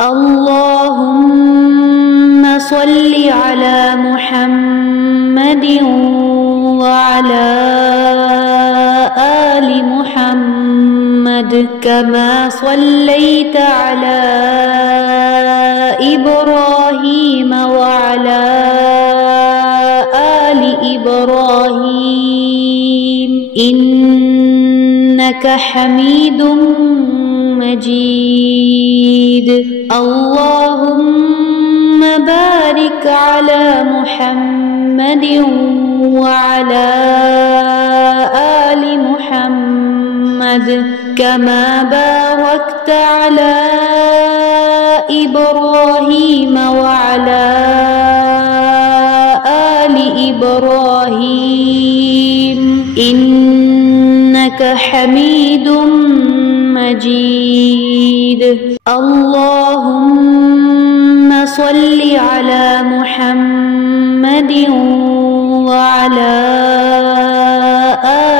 اللهم صل على محمد وعلى آل محمد كما صليت على إبراهيم وعلى آل إبراهيم إنك حميد مجيد. اللهم بارك على محمد وعلى آل محمد كما باركت على إبراهيم وعلى آل إبراهيم إنك حميد مجيد. اللهم صل على محمد وعلى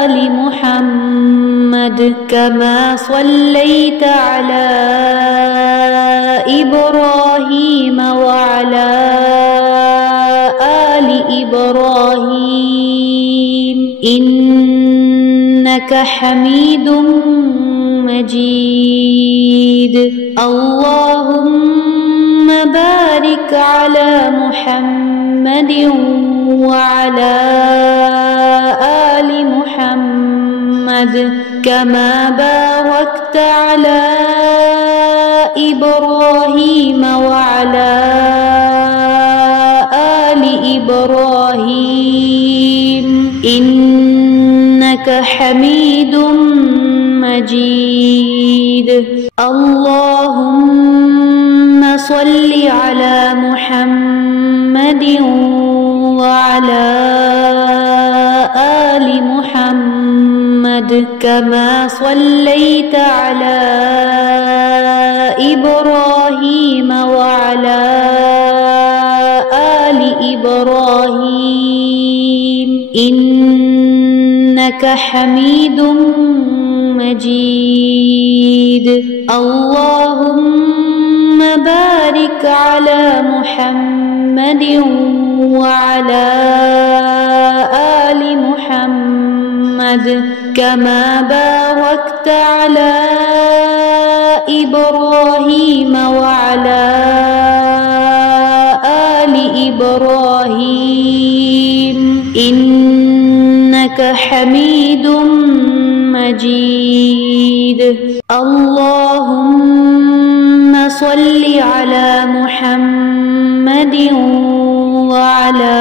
آل محمد كما صليت على إبراهيم وعلى آل إبراهيم إنك حميد مجيد. اللهم بارك على محمد وعلى آل محمد كما باركت على إبراهيم وعلى آل إبراهيم إنك حميد مجيد. اللهم صل على محمد وعلى آل محمد كما صليت على إبراهيم وعلى آل إبراهيم إنك حميد مجيد. اللهم بارك على محمد وعلى آل محمد كما باركت على إبراهيم وعلى آل إبراهيم إنك حميد مجيد. اللهم صل على محمد وعلى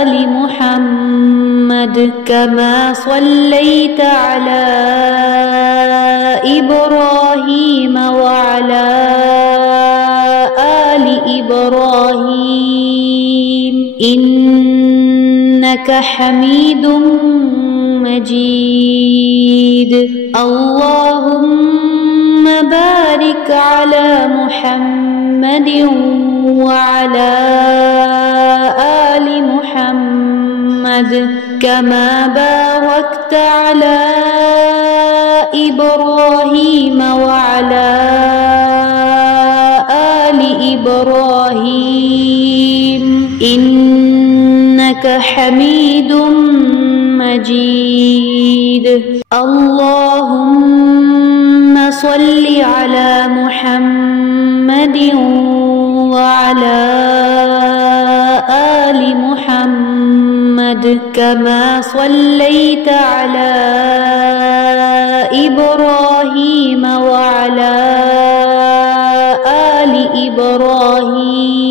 آل محمد كما صليت على إبراهيم وعلى آل إبراهيم إنك حميد مجيد. اللهم بارك على محمد وعلى آل محمد كما باركت على إبراهيم وعلى آل إبراهيم إنك حميد مجيد. اللهم صل على محمد وعلى آل محمد كما صليت على إبراهيم وعلى آل إبراهيم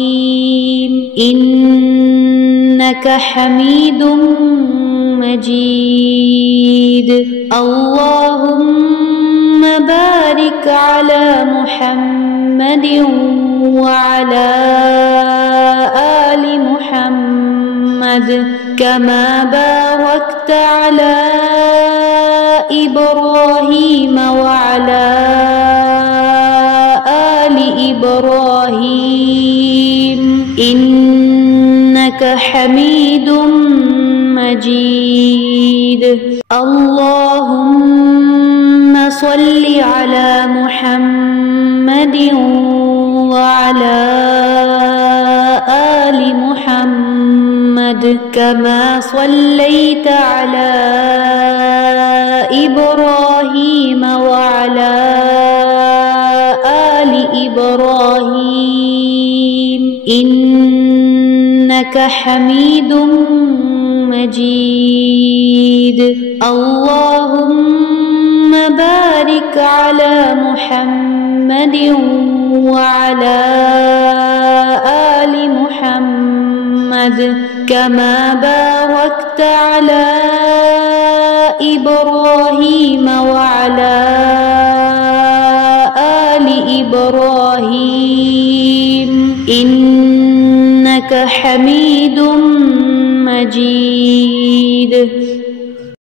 إنك حميد مجيد. اللهم بارك على محمد وعلى آل محمد كما باركت على إبراهيم وعلى آل إبراهيم إنك حميد مجيد. اللهم صل على محمد محمد وعلى آل محمد كما صليت على إبراهيم وعلى آل إبراهيم إنك حميد مجيد. اللهم بارك على محمد وعلى آل محمد كما باركت على إبراهيم وعلى آل إبراهيم إنك حميد مجيد.